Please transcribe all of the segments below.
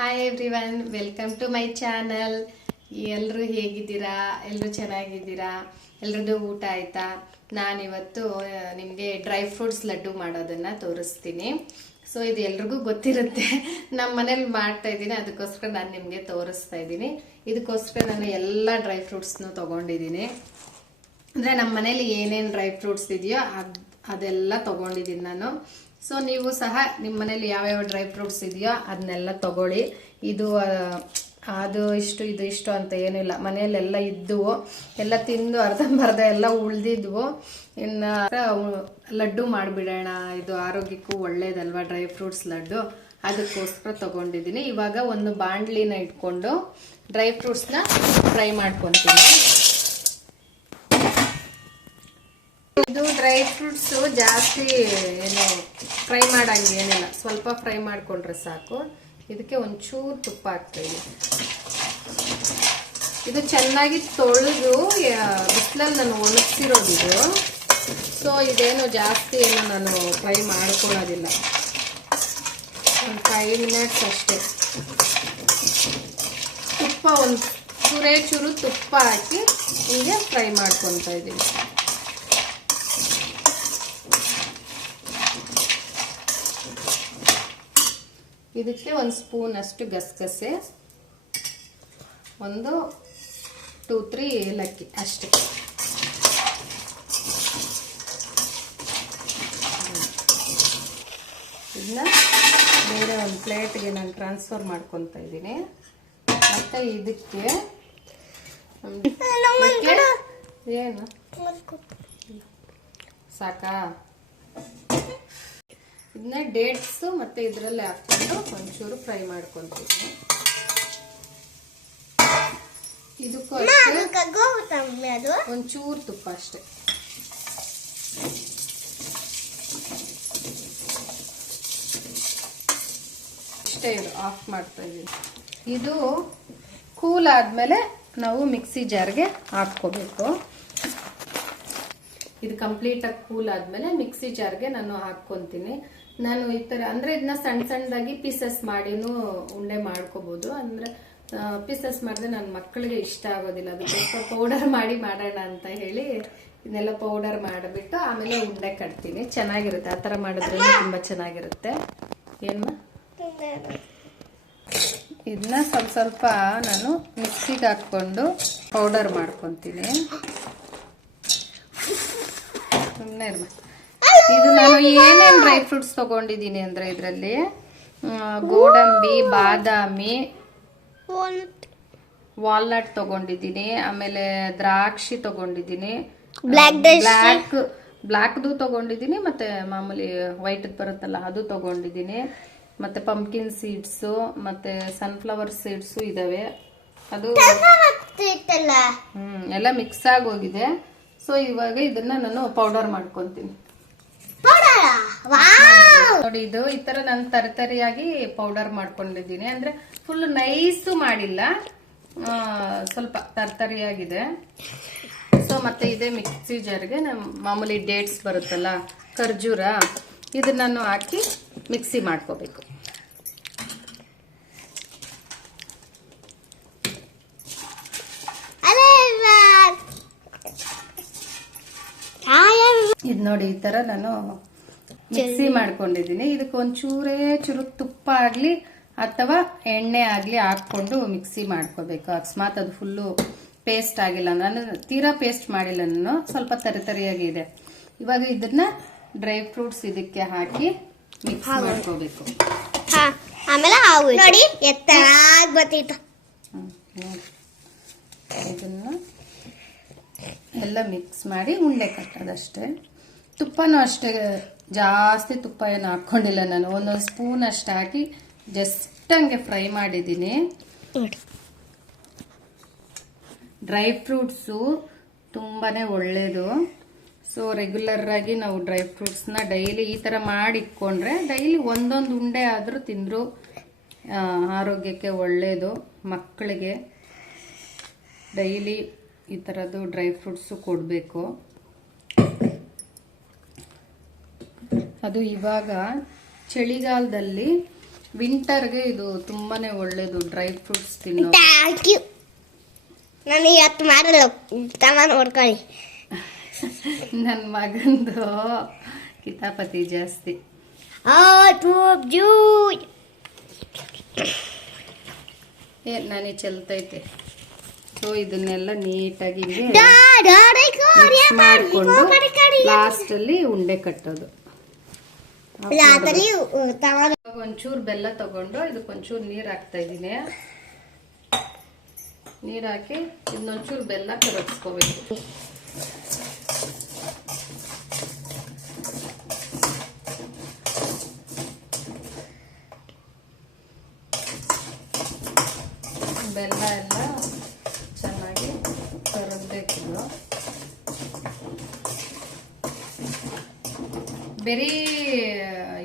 Hi everyone, welcome to my channel. ಎಲ್ಲರೂ ಹೇಗಿದ್ದೀರಾ? ಎಲ್ಲರೂ ಚೆನ್ನಾಗಿದ್ದೀರಾ? ಎಲ್ರದ್ದು ಊಟ ಆಯ್ತಾ? ನಾನಿವತ್ತು ನಿಮಗೆ ಡ್ರೈ ಫ್ರೂಟ್ಸ್ ಲಡ್ಡು ಮಾಡೋದನ್ನು ತೋರಿಸ್ತೀನಿ. ಸೊ ಇದು ಎಲ್ರಿಗೂ ಗೊತ್ತಿರುತ್ತೆ, ನಮ್ಮ ಮನೇಲಿ ಮಾಡ್ತಾ ಇದ್ದೀನಿ, ಅದಕ್ಕೋಸ್ಕರ ನಾನು ನಿಮಗೆ ತೋರಿಸ್ತಾ ಇದ್ದೀನಿ. ಇದಕ್ಕೋಸ್ಕರ ನಾನು ಎಲ್ಲ ಡ್ರೈ ಫ್ರೂಟ್ಸ್ನು ತೊಗೊಂಡಿದ್ದೀನಿ. ಅಂದರೆ ನಮ್ಮ ಮನೇಲಿ ಏನೇನು ಡ್ರೈ ಫ್ರೂಟ್ಸ್ ಇದೆಯೋ ಅದೆಲ್ಲ ತೊಗೊಂಡಿದ್ದೀನಿ ನಾನು. ಸೊ ನೀವು ಸಹ ನಿಮ್ಮ ಮನೇಲಿ ಯಾವ್ಯಾವ ಡ್ರೈ ಫ್ರೂಟ್ಸ್ ಇದೆಯೋ ಅದನ್ನೆಲ್ಲ ತಗೊಳ್ಳಿ. ಇದು ಅದು ಇಷ್ಟು ಇದು ಇಷ್ಟು ಅಂತ ಏನಿಲ್ಲ, ಮನೆಯಲ್ಲೆಲ್ಲ ಇದ್ದವು, ಎಲ್ಲ ತಿಂದು ಅರ್ಧಂಬರ್ಧ ಎಲ್ಲ ಉಳ್ದಿದ್ವು. ಇನ್ನು ಲಡ್ಡು ಮಾಡಿಬಿಡೋಣ, ಇದು ಆರೋಗ್ಯಕ್ಕೂ ಒಳ್ಳೇದಲ್ವಾ ಡ್ರೈ ಫ್ರೂಟ್ಸ್ ಲಡ್ಡು, ಅದಕ್ಕೋಸ್ಕರ ತಗೊಂಡಿದ್ದೀನಿ. ಇವಾಗ ಒಂದು ಬಾಣಲಿನ ಇಟ್ಕೊಂಡು ಡ್ರೈ ಫ್ರೂಟ್ಸ್ನ ಫ್ರೈ ಮಾಡ್ಕೊತೀನಿ. ಇದು ಡ್ರೈ ಫ್ರೂಟ್ಸ್ ಜಾಸ್ತಿ ಏನು ಫ್ರೈ ಮಾಡಂಗೆ ಏನಿಲ್ಲ, ಸ್ವಲ್ಪ ಫ್ರೈ ಮಾಡ್ಕೊಂಡ್ರೆ ಸಾಕು. ಇದಕ್ಕೆ ಒಂಚೂರು ತುಪ್ಪ ಹಾಕ್ತೀನಿ. ಇದು ಚೆನ್ನಾಗಿ ತೊಳೆದು ಬಿಸಿಲಲ್ಲಿ ನಾನು ಒಣಗಿಸಿರೋದಿದು. ಸೊ ಇದೇನು ಜಾಸ್ತಿ ಏನು ನಾನು ಫ್ರೈ ಮಾಡ್ಕೊಳ್ಳೋದಿಲ್ಲ, ಒಂದು 5 ಮಿನಿಟ್ಸ್ ಅಷ್ಟೇ. ತುಪ್ಪ ಒಂದು ಚೂರು ತುಪ್ಪ ಹಾಕಿ ಹೀಗೆ ಫ್ರೈ ಮಾಡ್ಕೊತಾ ಇದ್ದೀನಿ. ಇದಕ್ಕೆ ಒಂದು ಸ್ಪೂನ್ ಅಷ್ಟು ಗಸಗಸೆ, ಒಂದು 2-3 ಏಲಕ್ಕಿ ಅಷ್ಟೇ. ಇದನ್ನ ಬೇರೆ ಒಂದು ಪ್ಲೇಟ್ಗೆ ನಾನು ಟ್ರಾನ್ಸ್ಫರ್ ಮಾಡ್ಕೊತಾ ಇದ್ದೀನಿ. ಮತ್ತು ಇದಕ್ಕೆ ಏನು ಸಾಕಾ? ಇದನ್ನ ಡೇಟ್ಸು ಮತ್ತು ಇದರಲ್ಲಿ ಹಾಕ್ಕೊಂಡು ಒಂಚೂರು ಫ್ರೈ ಮಾಡ್ಕೊತೀನಿ. ಇದಕ್ಕೂ ಅಷ್ಟೇ ಒಂಚೂರು ತುಪ್ಪ ಅಷ್ಟೇ. ಇಷ್ಟೇ, ಇದು ಆಫ್ ಮಾಡ್ತಾ ಇದ್ದೀನಿ. ಇದು ಕೂಲ್ ಆದಮೇಲೆ ನಾವು ಮಿಕ್ಸಿ ಜಾರ್ಗೆ ಹಾಕ್ಕೋಬೇಕು. ಇದು ಕಂಪ್ಲೀಟಾಗಿ ಕೂಲ್ ಆದಮೇಲೆ ಮಿಕ್ಸಿ ಜಾರ್ಗೆ ನಾನು ಹಾಕ್ಕೊತೀನಿ. ನಾನು ಈ ಥರ ಅಂದರೆ ಇದನ್ನ ಸಣ್ಣ ಸಣ್ಣದಾಗಿ ಪೀಸಸ್ ಮಾಡಿನೂ ಉಂಡೆ ಮಾಡ್ಕೋಬೋದು. ಅಂದರೆ ಪೀಸಸ್ ಮಾಡಿದ್ರೆ ನನ್ನ ಮಕ್ಕಳಿಗೆ ಇಷ್ಟ ಆಗೋದಿಲ್ಲ, ಅದಕ್ಕೋಸ್ಕರ ಪೌಡರ್ ಮಾಡಿ ಮಾಡೋಣ ಅಂತ ಹೇಳಿ ಇದನ್ನೆಲ್ಲ ಪೌಡರ್ ಮಾಡಿಬಿಟ್ಟು ಆಮೇಲೆ ಉಂಡೆ ಕಟ್ತೀನಿ. ಚೆನ್ನಾಗಿರುತ್ತೆ, ಆ ಥರ ಮಾಡಿದ್ರೆ ತುಂಬ ಚೆನ್ನಾಗಿರುತ್ತೆ. ಏನು ಇದನ್ನ ಸ್ವಲ್ಪ ನಾನು ಮಿಕ್ಸಿಗೆ ಹಾಕ್ಕೊಂಡು ಪೌಡರ್ ಮಾಡ್ಕೊತೀನಿ. ಇದು ನಾನು ಏನೇನು ಡ್ರೈ ಫ್ರೂಟ್ಸ್ ತಗೊಂಡಿದ್ದೀನಿ ಅಂದ್ರೆ ಇದರಲ್ಲಿ ಗೋಡಂಬಿ, ಬಾದಾಮಿ, ವಾಲ್ನಟ್ ತಗೊಂಡಿದ್ದೀನಿ, ಆಮೇಲೆ ದ್ರಾಕ್ಷಿ ತಗೊಂಡಿದ್ದೀನಿ, ಬ್ಲ್ಯಾಕ್ದು ತಗೊಂಡಿದ್ದೀನಿ, ಮತ್ತೆ ಮಾಮೂಲಿ ವೈಟ್ ಬರುತ್ತಲ್ಲ ಅದು ತಗೊಂಡಿದ್ದೀನಿ, ಮತ್ತೆ ಪಂಪ್ಕಿನ್ ಸೀಡ್ಸು ಮತ್ತೆ ಸನ್ಫ್ಲವರ್ ಸೀಡ್ಸು ಇದಾವೆ. ಅದು ಎಲ್ಲ ಮಿಕ್ಸ್ ಆಗೋಗಿದೆ. ಸೊ ಇವಾಗ ಇದನ್ನ ನಾನು ಪೌಡರ್ ಮಾಡ್ಕೊಂತೀನಿ. ನೋಡಿ, ಇದು ಈ ತರ ನಾನು ತರತರಿಯಾಗಿ ಪೌಡರ್ ಮಾಡ್ಕೊಂಡಿದ್ದೀನಿ. ಅಂದ್ರೆ ಫುಲ್ ನೈಸು ಮಾಡಿಲ್ಲ, ಸ್ವಲ್ಪ ತರತರಿಯಾಗಿದೆ. ಸೊ ಮತ್ತೆ ಇದೇ ಮಿಕ್ಸಿ ಜಾರ್ಗೆ ನಮ್ಮ ಮಾಮೂಲಿ ಡೇಟ್ಸ್ ಬರುತ್ತಲ್ಲ, ಖರ್ಜೂರ, ಇದನ್ನ ನಾನು ಹಾಕಿ ಮಿಕ್ಸಿ ಮಾಡ್ಕೋಬೇಕು. ಇದು ನೋಡಿ, ಈ ತರ ನಾನು ಮಿಕ್ಸಿ ಮಾಡ್ಕೊಂಡಿದ್ದೀನಿ. ಇದಕ್ಕೆ ಚೂರು ತುಪ್ಪ ಆಗ್ಲಿ ಅಥವಾ ಎಣ್ಣೆ ಆಗ್ಲಿ ಹಾಕೊಂಡು ಮಿಕ್ಸಿ ಮಾಡ್ಕೋಬೇಕು. ಅಕಸ್ಮಾತ್ ಅದು ಫುಲ್ಲು ಪೇಸ್ಟ್ ಆಗಿಲ್ಲ, ನಾನು ತೀರಾ ಪೇಸ್ಟ್ ಮಾಡಿಲ್ಲ, ನಾನು ಸ್ವಲ್ಪ ತರಿತರಿಯಾಗಿ ಇದೆ. ಇವಾಗ ಇದನ್ನ ಡ್ರೈ ಫ್ರೂಟ್ಸ್ ಇದಕ್ಕೆ ಹಾಕಿ ಮಿಕ್ಸ್ ಮಾಡ್ಕೋಬೇಕು. ಇದನ್ನ ಎಲ್ಲ ಮಿಕ್ಸ್ ಮಾಡಿ ಉಂಡೆ ಕಟ್ಟೋದಷ್ಟೇ. ತುಪ್ಪನೂ ಅಷ್ಟೇ, ಜಾಸ್ತಿ ತುಪ್ಪ ಏನು ಹಾಕ್ಕೊಂಡಿಲ್ಲ ನಾನು, ಒಂದೊಂದು ಸ್ಪೂನ್ ಅಷ್ಟು ಹಾಕಿ ಜಸ್ಟ್ ಹಂಗೆ ಫ್ರೈ ಮಾಡಿದ್ದೀನಿ. ಡ್ರೈ ಫ್ರೂಟ್ಸು ತುಂಬಾನೇ ಒಳ್ಳೇದು. ಸೊ ರೆಗ್ಯುಲರ್ ಆಗಿ ನಾವು ಡ್ರೈ ಫ್ರೂಟ್ಸ್ನ ಡೈಲಿ ಈ ಥರ ಮಾಡಿ ಇಟ್ಕೊಂಡ್ರೆ ಡೈಲಿ ಒಂದೊಂದು ಉಂಡೆ ಆದರೂ ತಿಂದರೂ ಆರೋಗ್ಯಕ್ಕೆ ಒಳ್ಳೆಯದು. ಮಕ್ಕಳಿಗೆ ಡೈಲಿ ಈ ಥರದ್ದು ಡ್ರೈ ಫ್ರೂಟ್ಸು ಕೊಡಬೇಕು. ಅದು ಇವಾಗ ಚಳಿಗಾಲದಲ್ಲಿ ವಿಂಟರ್ಗೆ ಇದು ತುಂಬಾನೇ ಒಳ್ಳೇದು, ಡ್ರೈ ಫ್ರೂಟ್ಸ್ ತಿನ್ನೋ. Thank you. ನಾನು ಇವತ್ತು ಮಾಡಲ್ಲ, ತಮ್ಮ ನೋಡ್ಕೊಳ್ಳಿ. ನನ್ನ ಮಗಂದು ಕಿತಾಪತಿ ಜಾಸ್ತಿ. ನಾನೇ ಚೆಲ್ತೈತೆ. ಸೊ ಇದನ್ನೆಲ್ಲ ನೀಟಾಗಿ ಮಾಡಿಕೊಂಡು ಲಾಸ್ಟ್ ಅಲ್ಲಿ ಉಂಡೆ ಕಟ್ಟೋದು. ಒಂಚೂರು ಬೆಲ್ಲ ತಗೊಂಡು ಇದಕ್ಕೊಂಚೂರು ನೀರು ಹಾಕ್ತಾ ಇದ್ದೀನಿ. ನೀರು ಹಾಕಿ ಇದನ್ನೊಂಚೂರು ಬೆಲ್ಲ ಕರಗಿಸ್ಕೋಬೇಕು. ಬೆಲ್ಲ ಎಲ್ಲ ಚೆನ್ನಾಗಿ ಕರಗಬೇಕು. ಬರೀ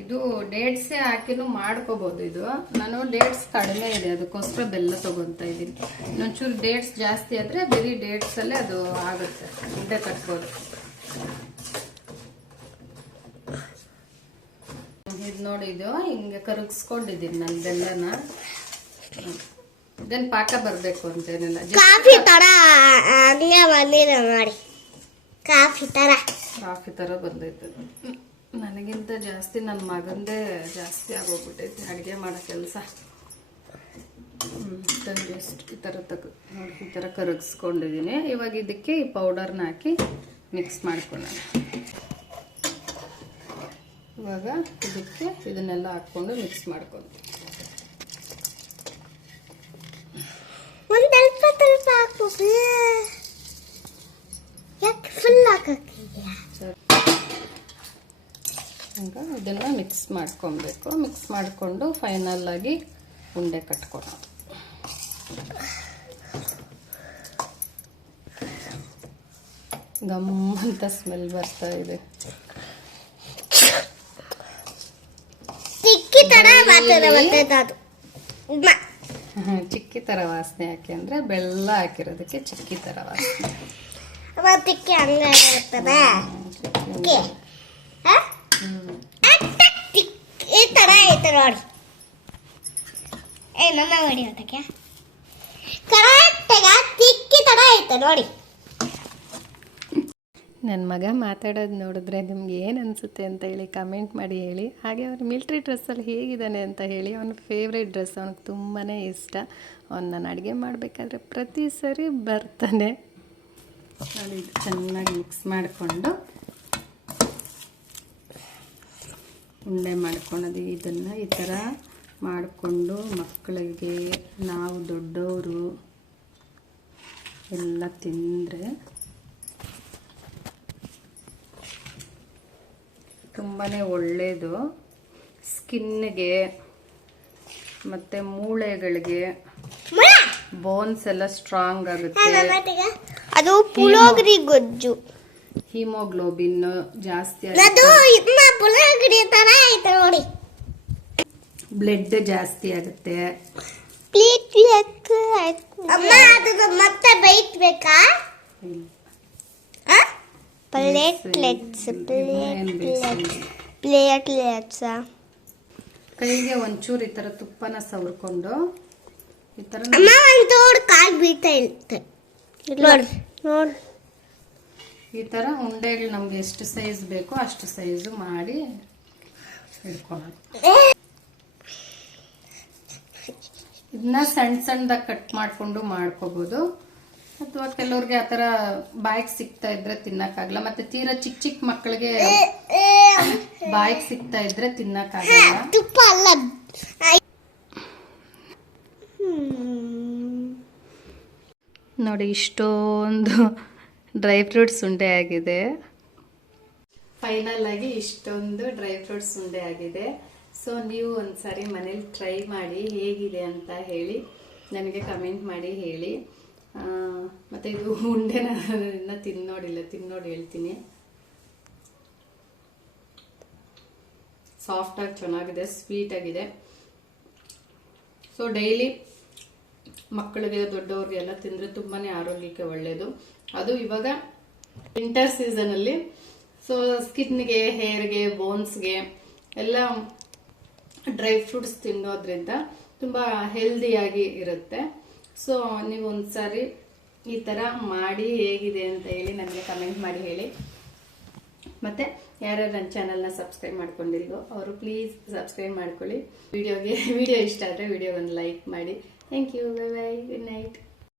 ಇದು ಡೇಟ್ಸೇ ಹಾಕಿನೂ ಮಾಡ್ಕೋಬಹುದು. ಇದು ನಾನು ಡೇಟ್ಸ್ ಕಡಿಮೆ ಇದೆ, ಅದಕ್ಕೋಸ್ಕರ ಬೆಲ್ಲ ತಗೊಂತ ಇದ್ದೀನಿ. ಇನ್ನೊಂಚೂರು ಡೇಟ್ಸ್ ಜಾಸ್ತಿ ಆದ್ರೆ ಬರೀ ಡೇಟ್ಸ್ ಅಲ್ಲೇ ಅದು ಆಗುತ್ತೆ, ಉಂಡೆ ಕಟ್ಬೋದು. ಇದು ನೋಡಿ, ಇದು ಹಿಂಗೆ ಕರಗಿಸ್ಕೊಂಡಿದ್ದೀನಿ ನಾನು ಬೆಲ್ಲನ. ಇದನ್ನ ಪಾಕ ಬರಬೇಕು ಅಂತೇನಿಲ್ಲ, ಕಾಫಿ ತರ ಹಂಗೆ ಬಂದಿದೆ ನೋಡಿ. ಕಾಫಿ ತರ ಬಂದೈತೆ. ನನಗಿಂತ ಜಾಸ್ತಿ ನನ್ನ ಮಗಂದೇ ಜಾಸ್ತಿ ಆಗೋಗ್ಬಿಟ್ಟೈತೆ ಅಡುಗೆ ಮಾಡೋ ಕೆಲಸ. ಜಸ್ಟ್ ಈ ಥರ ನೋಡಿ, ಈ ಥರ ಕರಗಿಸ್ಕೊಂಡಿದ್ದೀನಿ. ಇವಾಗ ಇದಕ್ಕೆ ಈ ಪೌಡರ್ನ ಹಾಕಿ ಮಿಕ್ಸ್ ಮಾಡ್ಕೊಳ್ಳೋಣ. ಇವಾಗ ಇದಕ್ಕೆ ಇದನ್ನೆಲ್ಲ ಹಾಕ್ಕೊಂಡು ಮಿಕ್ಸ್ ಮಾಡ್ಕೊಂಡು ಇದನ್ನ ಮಿಕ್ಸ್ ಮಾಡ್ಕೊಬೇಕು. ಮಿಕ್ಸ್ ಮಾಡಿಕೊಂಡು ಫೈನಲ್ ಆಗಿ ಉಂಡೆ ಕಟ್ಕೊಳ್ಳೋಣ. ಗಮ್ ಅಂತ ಸ್ಮೆಲ್ ಬರ್ತಾ ಇದೆ. ಚಿಕ್ಕಿ ತರ ವಾಸನೆ ಯಾಕೆ ಅಂದ್ರೆ ಬೆಲ್ಲ ಹಾಕಿರೋದಕ್ಕೆ ಚಿಕ್ಕಿ ತರ ವಾಸನೆ. ಈ ತರ ಐತೆ ನೋಡಿ. ನಮ್ಮ ಹೊಡಿಯೋದಕ್ಕೆ ಕರೆಕ್ಟಾಗ ತಿಕ್ಕಿ ತರ ಐತೆ ನೋಡಿ. ನನ್ನ ಮಗ ಮಾತಾಡೋದು ನೋಡಿದ್ರೆ ನಿಮ್ಗೆ ಏನು ಅನಿಸುತ್ತೆ ಅಂತ ಹೇಳಿ ಕಮೆಂಟ್ ಮಾಡಿ ಹೇಳಿ. ಹಾಗೆ ಅವ್ರು ಮಿಲ್ಟ್ರಿ ಡ್ರೆಸ್ಸಲ್ಲಿ ಹೇಗಿದ್ದಾನೆ ಅಂತ ಹೇಳಿ. ಅವನ ಫೇವ್ರೇಟ್ ಡ್ರೆಸ್, ಅವನಿಗೆ ತುಂಬಾ ಇಷ್ಟ. ಅವ್ನು ನಾನು ಅಡುಗೆ ಮಾಡಬೇಕಾದ್ರೆ ಪ್ರತಿ ಸರಿ ಬರ್ತಾನೆ. ನೋಡಿ, ಚೆನ್ನಾಗಿ ಮಿಕ್ಸ್ ಮಾಡಿಕೊಂಡು ಉಂಡೆ ಮಾಡ್ಕೊಳೋದು. ಇದನ್ನು ಈ ಥರ ಮಾಡಿಕೊಂಡು ಮಕ್ಕಳಿಗೆ, ನಾವು ದೊಡ್ಡವರು ಎಲ್ಲ ತಿಂದರೆ ತುಂಬಾ ಒಳ್ಳೆಯದು. ಸ್ಕಿನ್ಗೆ ಮತ್ತು ಮೂಳೆಗಳಿಗೆ, ಬೋನ್ಸ್ ಎಲ್ಲ ಸ್ಟ್ರಾಂಗ್ ಆಗುತ್ತೆ. ಅದು ಪುಳೋಗರಿ ಗೊಜ್ಜು. ಹಿಮೋಗ್ಲೋಬಿನ್ ಜಾಸ್ತಿ ನೋಡಿ. ಬ್ಲಡ್ ಜಾಸ್ತಿ ಆಗುತ್ತೆ. ಮತ್ತೆ ಬೈಟ್ಬೇಕಾ? ಪ್ಲೇಟ್ಲೆಟ್ಸ್ ಕೈಗೆ ಒಂಚೂರು ಈ ಥರ ತುಪ್ಪನ ಸವರ್ಕೊಂಡು ಈ ಥರ ಕಾಲು ಬೀಳ್ತಾ ಇರುತ್ತೆ ನೋಡಿ. ಈ ಥರ ಉಂಡೆಗಳು ನಮ್ಗೆ ಎಷ್ಟು ಸೈಜ್ ಬೇಕೋ ಅಷ್ಟು ಸೈಜು ಮಾಡಿ ಇಟ್ಕೊಳ್ಳೋದು. ಇದನ್ನ ಸಣ್ಣದಾಗಿ ಕಟ್ ಮಾಡಿಕೊಂಡು ಮಾಡ್ಕೋಬೋದು. ಅಥವಾ ಕೆಲವ್ರಿಗೆ ಆ ಥರ ಬಾಯಿಗೆ ಸಿಗ್ತಾ ಇದ್ರೆ ತಿನ್ನಕ್ಕಾಗಲ್ಲ. ಮತ್ತೆ ತೀರಾ ಚಿಕ್ಕ ಚಿಕ್ಕ ಮಕ್ಕಳಿಗೆ ಬಾಯಿಗೆ ಸಿಗ್ತಾ ಇದ್ರೆ ತಿನ್ನಕ್ಕಾಗಲ್ಲ. ತುಪ್ಪ ಅಲ್ಲ. ನೋಡಿ, ಇಷ್ಟೊಂದು ಡ್ರೈ ಫ್ರೂಟ್ಸ್ ಉಂಡೆ ಆಗಿದೆ. ಫೈನಲ್ ಆಗಿ ಇಷ್ಟೊಂದು ಡ್ರೈ ಫ್ರೂಟ್ಸ್ ಉಂಡೆ ಆಗಿದೆ. ಸೊ ನೀವು ಒಂದ್ಸಾರಿ ಮನೇಲಿ ಟ್ರೈ ಮಾಡಿ ಹೇಗಿದೆ ಅಂತ ಹೇಳಿ ನನಗೆ ಕಮೆಂಟ್ ಮಾಡಿ ಹೇಳಿ. ಮತ್ತು ಇದು ಉಂಡೆನ ತಿನ್ನೋಡಿ ಹೇಳ್ತೀನಿ. ಸಾಫ್ಟಾಗಿ ಚೆನ್ನಾಗಿದೆ, ಸ್ವೀಟಾಗಿದೆ. ಸೊ ಡೈಲಿ ಮಕ್ಕಳಿಗೆ, ದೊಡ್ಡವ್ರಿಗೆ ಎಲ್ಲ ತಿಂದರೆ ತುಂಬಾ ಆರೋಗ್ಯಕ್ಕೆ ಒಳ್ಳೆಯದು. ಅದು ಇವಾಗ ವಿಂಟರ್ ಸೀಸನಲ್ಲಿ. ಸೊ ಸ್ಕಿನ್ಗೆ, ಹೇರ್ಗೆ, ಬೋನ್ಸ್ಗೆ ಎಲ್ಲ ಡ್ರೈ ಫ್ರೂಟ್ಸ್ ತಿನ್ನೋದ್ರಿಂದ ತುಂಬ ಹೆಲ್ದಿಯಾಗಿ ಇರುತ್ತೆ. ಸೊ ನೀವು ಒಂದ್ಸಾರಿ ಈ ಥರ ಮಾಡಿ ಹೇಗಿದೆ ಅಂತ ಹೇಳಿ ನನಗೆ ಕಮೆಂಟ್ ಮಾಡಿ ಹೇಳಿ. ಮತ್ತು ಯಾರ್ಯಾರು ನನ್ನ ಚಾನಲ್ನ ಸಬ್ಸ್ಕ್ರೈಬ್ ಮಾಡ್ಕೊಂಡಿಲ್ವೋ ಅವರು ಪ್ಲೀಸ್ ಸಬ್ಸ್ಕ್ರೈಬ್ ಮಾಡ್ಕೊಳ್ಳಿ. ವಿಡಿಯೋ ಇಷ್ಟ ಆದರೆ ವಿಡಿಯೋ ಒಂದು ಲೈಕ್ ಮಾಡಿ. Thank you. Bye bye. Good night.